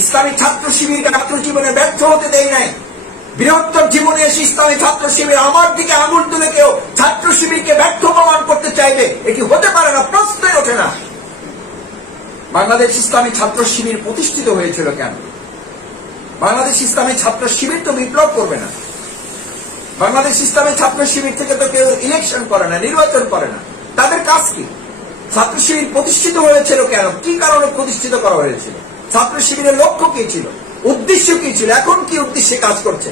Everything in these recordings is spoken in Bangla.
ইসলামী ছাত্র শিবিরকে ছাত্র জীবনে ব্যর্থ হতে দেয় নাই। বৃহত্তর জীবনে এসে ইসলামী ছাত্র শিবির আমার দিকে আঙুল তুলে কেউ ছাত্র শিবিরকে ব্যর্থ প্রমাণ করতে চাইবে, এটি হতে পারে না, প্রশ্নই ওঠে না। বাংলাদেশ ইসলামী ছাত্র শিবির প্রতিষ্ঠিত হয়েছিল কেন? বাংলাদেশ ইসলামী ছাত্র শিবির তো বিপ্লব করবে না। বাংলাদেশ ইসলামী ছাত্র শিবির থেকে তো কেউ ইলেকশন করে না, নির্বাচন করে না। তাদের কাজ কি? ছাত্র শিবির প্রতিষ্ঠিত হয়েছিল কেন? কি কারণে প্রতিষ্ঠিত করা হয়েছিল? ছাত্র শিবিরের লক্ষ্য কি ছিল? উদ্দেশ্য কি ছিল? এখন কি উদ্দেশ্যে কাজ করছে?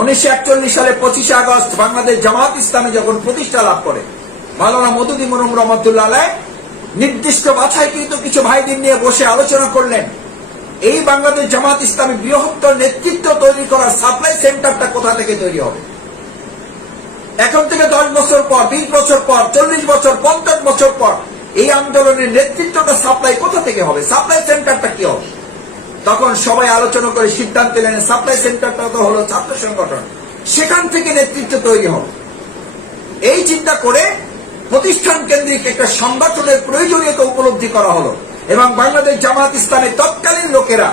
1941 সালে 25 আগস্ট বাংলাদেশ জামাত ইসলামী যখন প্রতিষ্ঠা লাভ করে, মাওলানা মওদুদী মরহুম রহমাতুল্লাহ আলাইহ নির্দিষ্ট বাছাইকৃত কিছু ভাইদের নিয়ে বসে আলোচনা করলেন, এই বাংলাদেশ জামাত ইসলামী বৃহত্তর নেতৃত্ব তৈরি করার সাপ্লাই সেন্টারটা কোথা থেকে তৈরি হবে? এখন থেকে 10 বছর পর, 20 বছর পর, 40 বছর, 50 বছর পর এই আন্দোলনের নেতৃত্বটা সাপ্লাই কোথা থেকে হবে? সাপ্লাই সেন্টারটা কি হবে? তখন সবাই আলোচনা করে সিদ্ধান্ত নিলেন সাপ্লাই সেন্টারটা তো হলো ছাত্র সংগঠন, সেখান থেকে নেতৃত্ব তৈরি হবে। এই চিন্তা করে প্রতিষ্ঠান কেন্দ্রিক একটা সংগঠনের প্রয়োজনীয়তা উপলব্ধি করা হলো এবং বাংলাদেশ জামাত ইসলামের তৎকালীন লোকেরা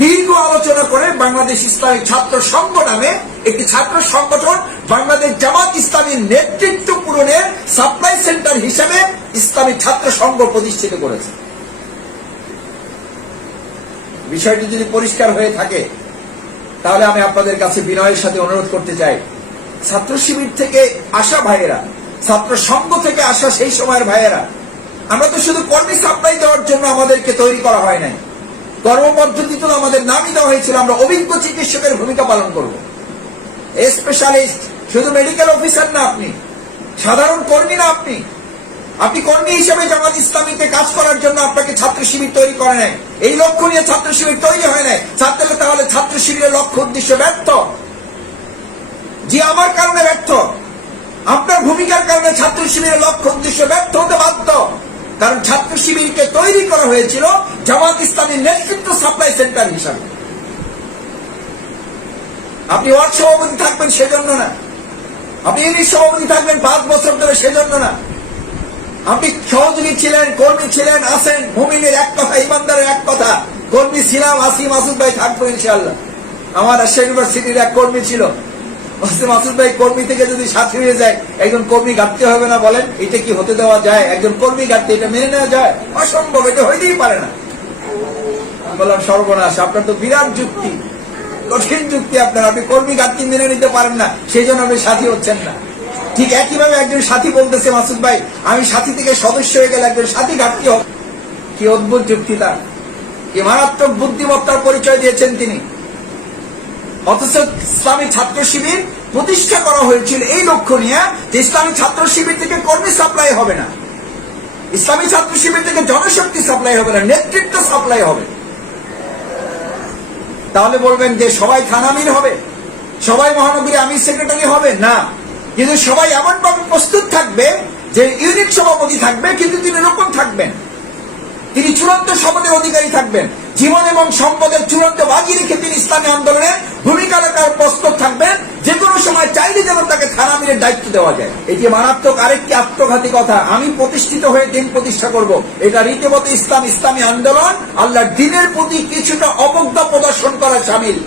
দীর্ঘ আলোচনা করে বাংলাদেশ ইসলামী ছাত্র সংঘ নামে একটি ছাত্র সংগঠন বাংলাদেশ জামাত ইসলামীর নেতৃত্ব পূরণের সাপ্লাই সেন্টার হিসেবে ইসলামী ছাত্র সংঘ প্রতিষ্ঠিত করেছে। বিষয়টি যদি পরিষ্কার হয়ে থাকে তাহলে আমি আপনাদের কাছে বিনয়ের সাথে অনুরোধ করতে চাই, ছাত্র শিবির থেকে আসা ভাইয়েরা, ছাত্র সংঘ থেকে আসা সেই সময়ের ভাইয়েরা, আমরা তো শুধু কর্মী সাপ্লাই দেওয়ার জন্য আমাদেরকে তৈরি করা হয় নাই। কর্মপদ্ধতিতে আমাদের নামই দেওয়া হয়েছিল আমরা অভিজ্ঞ চিকিৎসকের ভূমিকা পালন করব। স্পেশালিস্ট, শুধু মেডিকেল অফিসার না, আপনি সাধারণ কর্মী না, আপনি কর্মী হিসেবে জামাত ইসলামীতে কাজ করার জন্য আপনাকে ছাত্র শিবির তৈরি করে নাই। এই লক্ষ্য নিয়ে ছাত্র শিবির তৈরি হয় নাই। তাহলে ছাত্র শিবিরের লক্ষ্য উদ্দেশ্য ব্যর্থ। যে আমার কারণে ব্যর্থ, আপনার ভূমিকার কারণে ছাত্র শিবিরের লক্ষ্য উদ্দেশ্য ব্যর্থ হতে বাধ্য। কারণ ছাত্র শিবিরকে তৈরি করা হয়েছিল জামাত ইসলামীর নেতৃত্ব সাপ্লাই সেন্টার হিসাবে। আপনি ওয়ার্ড সভাপতি থাকবেন সেজন্য না, আপনি ইউনিট সভাপতি থাকবেন 5 বছর ধরে সেজন্য না, আপনি সহযোগী ছিলেন, কর্মী ছিলেন, আছেন, মুমিনের এক কথা, ইমানদারের এক কথা, কর্মী ছিলাম, আসি, মাসুদ ভাই থাকবো ইনশাআল্লাহ। আমার রাজশাহী ইউনিভার্সিটির এক কর্মী ছিল, মাসুদ ভাই কর্মী থেকে যদি সাথী হয়ে যায়, একজন কর্মী ঘাটতে হবে না? বলেন, এটা কি হতে দেওয়া যায়? একজন কর্মী ঘাটতে এটা মেনে নেওয়া যায়? অসম্ভব, এটা হইতেই পারে না। বললাম সর্বনাশ, আপনার তো বিরাট যুক্তি, কঠিন যুক্তি আপনার, আপনি কর্মী ঘাটতি মেনে নিতে পারেন না, সেই জন্য আপনি সাথী হচ্ছেন না। ঠিক একইভাবে একজন সাথী বলতেছে, মাসুদ ভাই আমি সাথী থেকে সদস্য হয়ে গেলে একজন সাথী ঘাটতি হবে। কি অদ্ভুত যুক্তি তার, কি মারাত্মক বুদ্ধিমত্তার পরিচয় দিয়েছেন তিনি। অথচ ইসলামী ছাত্র শিবির প্রতিষ্ঠা করা হয়েছিল এই লক্ষ্য নিয়ে যে ইসলামী ছাত্র শিবির থেকে কর্মী সাপ্লাই হবে না, ইসলামী ছাত্র শিবির থেকে জনশক্তি সাপ্লাই হবে না, নেতৃত্ব সাপ্লাই হবে। তাহলে বলবেন যে সবাই থানা আমির হবে, সবাই মহানগরী আমির সেক্রেটারি হবে না, কিন্তু সবাই এমন ভাবে প্রস্তুত থাকবে যে ইউনিট সভাপতি থাকবে, কিন্তু তিনি এরকম থাকবেন, তিনি চূড়ান্ত শপথের অধিকারী থাকবেন, জীবন এবং সম্পদের চূড়ান্ত বাজি রেখে তিনি ইসলামী আন্দোলনে ভূমিকা রাখার প্রস্তুত থাকবেন, যে কোনো সময় চাইলে যেন তাকে থানা আমিরের দায়িত্ব দেওয়া যায়। এটি মারাত্মক আরেকটি আত্মঘাতী কথা। আমি প্রতিষ্ঠিত হয়ে দিন প্রতিষ্ঠা করব, এটা রীতিমতো ইসলামী আন্দোলন আল্লাহর দ্বীনের প্রতি কিছুটা অবজ্ঞা প্রদর্শন করা শামিল।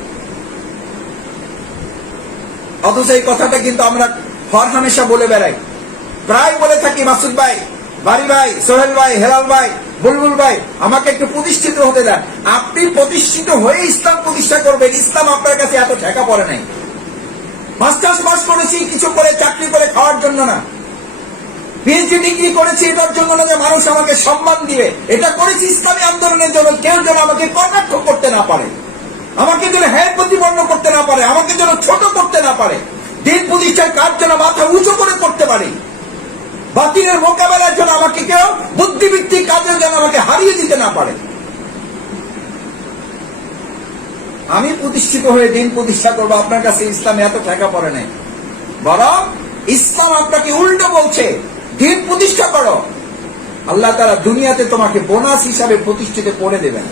অথচ এই কথাটা কিন্তু আমরা হরহামেশা বলে বেড়াই, প্রায় বলে থাকি, মাসুদ ভাই, বাড়ি ভাই, সোহেল ভাই, হেলাল ভাই, বুলবুল ভাই, আমাকে একটু প্রতিষ্ঠিত হতে দেন। আপনি প্রতিষ্ঠিত হয়ে ইসলাম প্রতিষ্ঠা করবেন, ইসলাম আপনার কাছে এত ঠেকা পড়ে নাই। মাস্টার্স পাস করেছি কিছু করে চাকরি করে খাওয়ার জন্য না, পিএইচডি ডিগ্রি করেছি এটার জন্য না যে মানুষ আমাকে সম্মান দিবে, এটা করেছি ইসলামী আন্দোলনের জন্য। কেউ যেন আমাকে কটাক্ষ করতে না পারে, আমাকে যেন হ্যাঁ প্রতিপন্ন করতে না পারে, আমাকে যেন ছোট করতে না পারে, দিন প্রতিষ্ঠার কাজ যেন মাথা উঁচু করে করতে পারে, বাতিলের মোকাবেলার জন্য আমাকে কেউ বুদ্ধিভিত্তিক কাজে যেন আমাকে হারিয়ে দিতে না পারে। আমি প্রতিষ্ঠিত হয়ে দিন প্রতিষ্ঠা করবো, আপনার কাছে ইসলাম এত ঠেকা পড়ে নাই। বরং ইসলাম আপনাকে উল্টো বলছে, দিন প্রতিষ্ঠা করো, আল্লাহ তাআলা দুনিয়াতে তোমাকে বোনাস হিসাবে প্রতিষ্ঠিত করে দেবেন।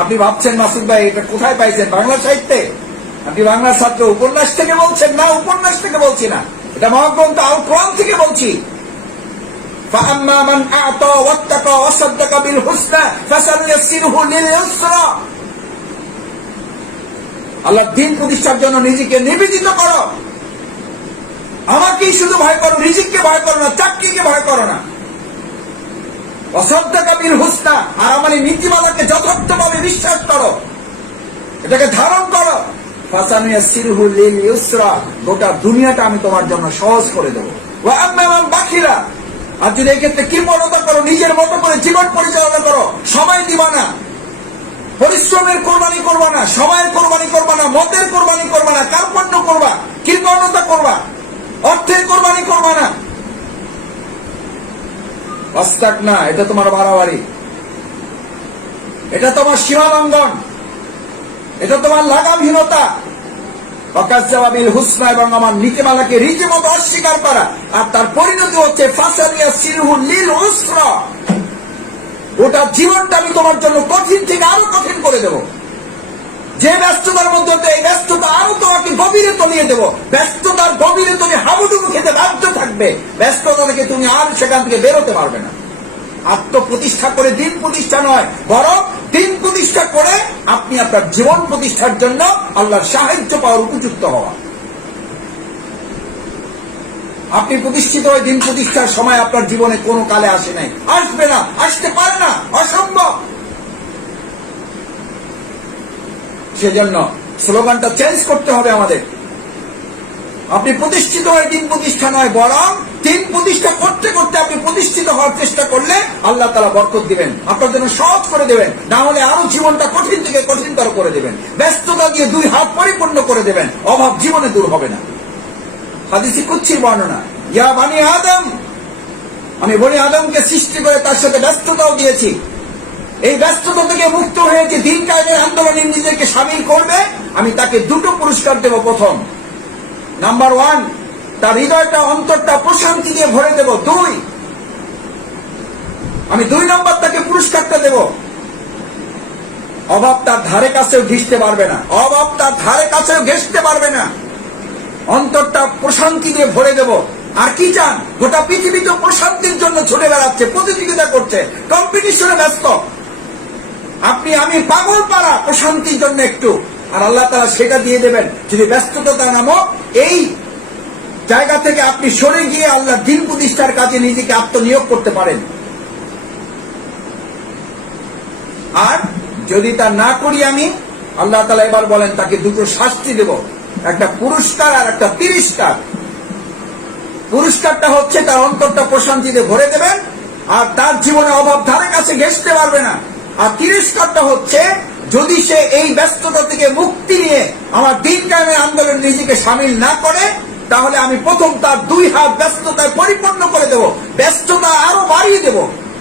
আপনি ভাবছেন মাসুদ ভাই এটা কোথায় পাইছেন? বাংলা সাহিত্যে? আপনি বাংলা ছাত্র, উপন্যাস থেকে বলছেন? না, উপন্যাস থেকে বলছি না, এটা মহাগ্রন্থ আল কোরআন থেকে বলছি। فأما من أعطى واتقى وصدق بالحسنى فسنيسره لليسرى। আল্লাহ দিন প্রতিষ্ঠার জন্য নিজেকে নিবেদিত করো। আমাকেই শুধু ভয় করো, রিজিককে ভয় করো না, চাকরিকে ভয় করো না। ওয়াসাদ্দাকা বিল হুসনা, আর আমার এই নীতিমালাকে যথার্থভাবে বিশ্বাস করো, এটাকে ধারণ করো। ফাসানুয়াসসিরহু লিল ইউসরা, গোটা দুনিয়াটা আমি তোমার জন্য সহজ করে দেবো। ওয়া আম্মা মান বাখিলা, আর যদি এই ক্ষেত্রে কৃপণতা করো, নিজের মতো করে জীবন পরিচালনা করো, সময় দিবা না, পরিশ্রমের কোরবানি করবা না, সময়ের কোরবানি করবা না, মতের কোরবানি করবা না, কার্পণ্য করবা, কৃপণতা করবা, অর্থের কোরবানি করবা না। অস্তাক না, এটা তোমার বাড়াবাড়ি, এটা তোমার সীমা লঙ্ঘন, এটা তোমার লাগামহীনতা। ওয়াকাজ্জাবিল হুসনা, এবং আমার নীতিমালাকে রীতিমতো অস্বীকার করা, আর তার পরিণতি হচ্ছে ফাসানিয়াসসিরহু লিল উসরা, ওটা জীবনটা আমি তোমার জন্য কঠিন থেকে আরো কঠিন করে দেব। যে ব্যস্ততার মধ্যে এই ব্যস্ততা আরো তোমাকে গভীরে তলিয়ে দেব। ব্যস্ততার গভীরে তুমি হাবুডুবু খেতে বাধ্য থাকবে। ব্যস্ততা থেকে তুমি আর সেখান থেকে বেরোতে পারবে না। আত্মপ্রতিষ্ঠা করে দিন প্রতিষ্ঠা নয়, বরং দিন প্রতিষ্ঠা করে আপনি আপনার জীবন প্রতিষ্ঠার জন্য আল্লাহর সাহায্য পাওয়ার উপযুক্ত হওয়া। আপনি প্রতিষ্ঠিত হয়ে দিন প্রতিষ্ঠার সময় আপনার জীবনে কোনো কালে আসে নাই, আসবে না, আসতে পারে না, অসম্ভব। সেজন্য স্লোগানটা চেঞ্জ করতে হবে আমাদের। আপনি প্রতিষ্ঠিত হয়ে দিন প্রতিষ্ঠা নয়, বরং দিন প্রতিষ্ঠা করতে করতে আপনি প্রতিষ্ঠিত হওয়ার চেষ্টা করলে আল্লাহ তাআলা বরকত দিবেন, আপনার জন্য সহজ করে দেবেন, না হলে আরো জীবনটা কঠিন থেকে কঠিনতর করে দেবেন। ব্যস্ততা দিয়ে দুই হাত পরিপূর্ণ করে দেবেন, অভাব জীবনে দূর হবে না। হাদিসে কুদসির বর্ণনা, ইয়া বানি আদম, আমি বনি আদমকে সৃষ্টি করে তার সাথে ব্যস্ততাও দিয়েছি। এই ব্যস্ততা থেকে মুক্ত হয়েছে, দিন কায়েমের আন্দোলনে নিজেকে সামিল করবে, আমি তাকে দুটো পুরস্কার দেব। প্রথম, নাম্বার 1, তার হৃদয়টা, অন্তরটা প্রশান্তি দিয়ে ভরে দেব। 2, আমি 2 নম্বর তাকে পুরস্কারটা দেব, অভাব তার ধারে কাছেও ঘেঁষতে পারবে না, অভাব তার ধারে কাছেও ঘেঁষতে পারবে না। অন্তরটা প্রশান্তি দিয়ে ভরে দেব। আর কি চান? গোটা পৃথিবী তো প্রশান্তির জন্য ছুটে বেড়াচ্ছে, প্রতিযোগিতা করছে, কম্পিটিশনে ব্যস্ত। আপনি আমি পাগল পাড়া প্রশান্তির জন্য একটু, আর আল্লাহ তাআলা সেটা দিয়ে দেবেন যদি ব্যস্ততা নামক এই জায়গা থেকে আপনি সরে গিয়ে আল্লাহ দিন প্রতিষ্ঠার কাজে নিজেকে আত্মনিয়োগ করতে পারেন। আর যদি তা না করি আমি, আল্লাহ তাআলা এবার বলেন তাকে দুটো শাস্তি দেব, একটা পুরস্কার আর একটা তিরস্কার। পুরস্কারটা হচ্ছে তার অন্তরটা প্রশান্তিতে ভরে দেবেন, আর তার জীবনে অভাব ধারে কাছে ঘেঁষতে পারবে না। আর তিরস্কারটা হচ্ছে যদি সে এই ব্যস্ততা থেকে মুক্তি নিয়ে আমার দিন কায়েমের আন্দোলনে নিজেকে সামিল না করে, তাহলে আমি প্রথম তার 2 হাত ব্যস্ততায় পরিপূর্ণ করে দেব, ব্যস্ততা আরো বাড়িয়ে দেব।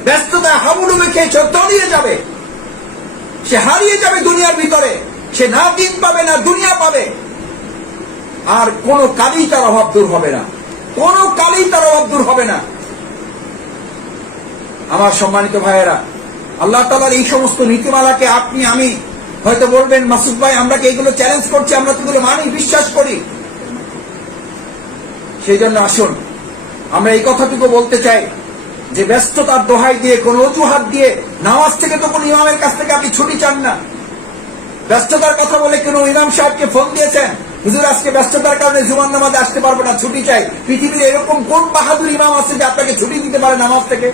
ব্যস্ততায় হাবুডুবু খেয়ে তলিয়ে যাবে, সে হারিয়ে যাবে দুনিয়ার ভিতরে, সে না দিন পাবে না দুনিয়া পাবে। আর কোন কালেই তার অভাব দূর হবে না, কোন কালেই তার অভাব দূর হবে না। আমার সম্মানিত ভাইয়েরা, আল্লাহ তাআলার এই সমস্ত নীতিমালাকে আপনি আমি হয়তো বলবেন, মাসুদ ভাই আমরা কি এগুলো চ্যালেঞ্জ করছি, আমরা তো এগুলো মানি, বিশ্বাস করি। সেই জন্য আসুন আমরা এই কথাটুকু বলতে চাই যে ব্যস্ততার দোহাই দিয়ে, কোন অজুহাত দিয়ে, নামাজ থেকে তো কোন ইমামের কাছ থেকে আপনি ছুটি চান না। ব্যস্ততার কথা বলে কোন ইমাম সাহেবকে ফোন দিয়েছেন, হুজুর আজকে ব্যস্ততার কারণে জুমার নামাজে আসতে পারবো না, ছুটি চাই। পৃথিবীর এরকম কোন বাহাদুর ইমাম আছে যে আপনাকে ছুটি দিতে পারে নামাজ থেকে?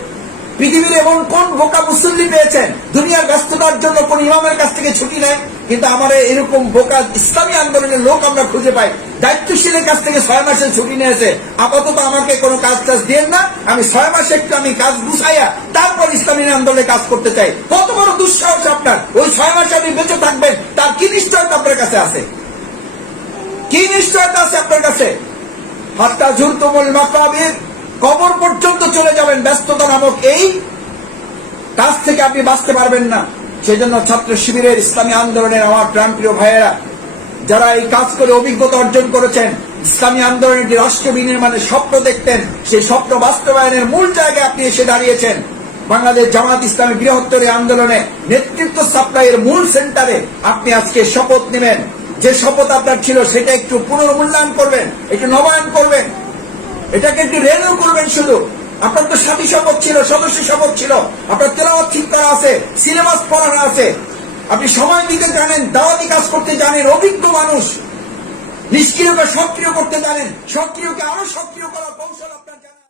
পৃথিবীর এমন কোন বোকা মুসল্লি পেয়েছেন দুনিয়ার ব্যস্ততার জন্য কোন ইমামের কাছ থেকে ছুটি নেয়? কিন্তু আমার এরকম বোকা ইসলামী আন্দোলনের লোক আমরা খুঁজে পাই, দায়িত্বশীলের কাছ থেকে 6 মাসের ছুটি নিয়েছে। আপাতত আমাকে কোনো কাজ টাজ দেন না, আমি 6 মাসে একটু আমি কাজ গুছাইয়া তারপর ইসলামী আন্দোলনে কাজ করতে চাই। কত বড় দুঃসাহস আপনার! ওই 6 মাসে আপনি বেঁচে থাকবেন, তার কি নিশ্চয়তা আপনার কাছে আছে? কি নিশ্চয়তা আছে আপনার কাছে? হাত্তা জুরতুমুল মাকাবির, কবর পর্যন্ত চলে যাবেন, ব্যস্ততা নামক এই কাজ থেকে আপনি বাঁচতে পারবেন না। সেজন্য ছাত্র শিবিরের, ইসলামী আন্দোলনের আমার প্রাণপ্রিয় ভাইয়েরা, যারা এই কাজ করে অভিজ্ঞতা অর্জন করেছেন, ইসলামী আন্দোলনের যে রাষ্ট্র বিনির্মাণের স্বপ্ন দেখতেন, সেই স্বপ্ন বাস্তবায়নের মূল জায়গায় আপনি এসে দাঁড়িয়েছেন। বাংলাদেশ জামাত ইসলামী বৃহত্তর আন্দোলনে নেতৃত্ব সাপ্লাইয়ের মূল সেন্টারে আপনি আজকে শপথ নেবেন। যে শপথ আপনার ছিল সেটা একটু পুনর্মূল্যায়ন করবেন, একটু নবায়ন করবেন, এটাকে একটু রিনিউ করবেন। শুধু আপনার তো সাথী শপথ ছিল, সদস্য শপথ ছিল, আপনার তেলাওয়াত ঠিক করা আছে, সিলেবাস পড়ানো আছে, আপনি সময় দিতে জানেন, দাওয়াতি কাজ করতে জানেন, অভিজ্ঞ মানুষ, নিষ্ক্রিয়কে সক্রিয় করতে জানেন, সক্রিয়কে আরো সক্রিয় করার কৌশল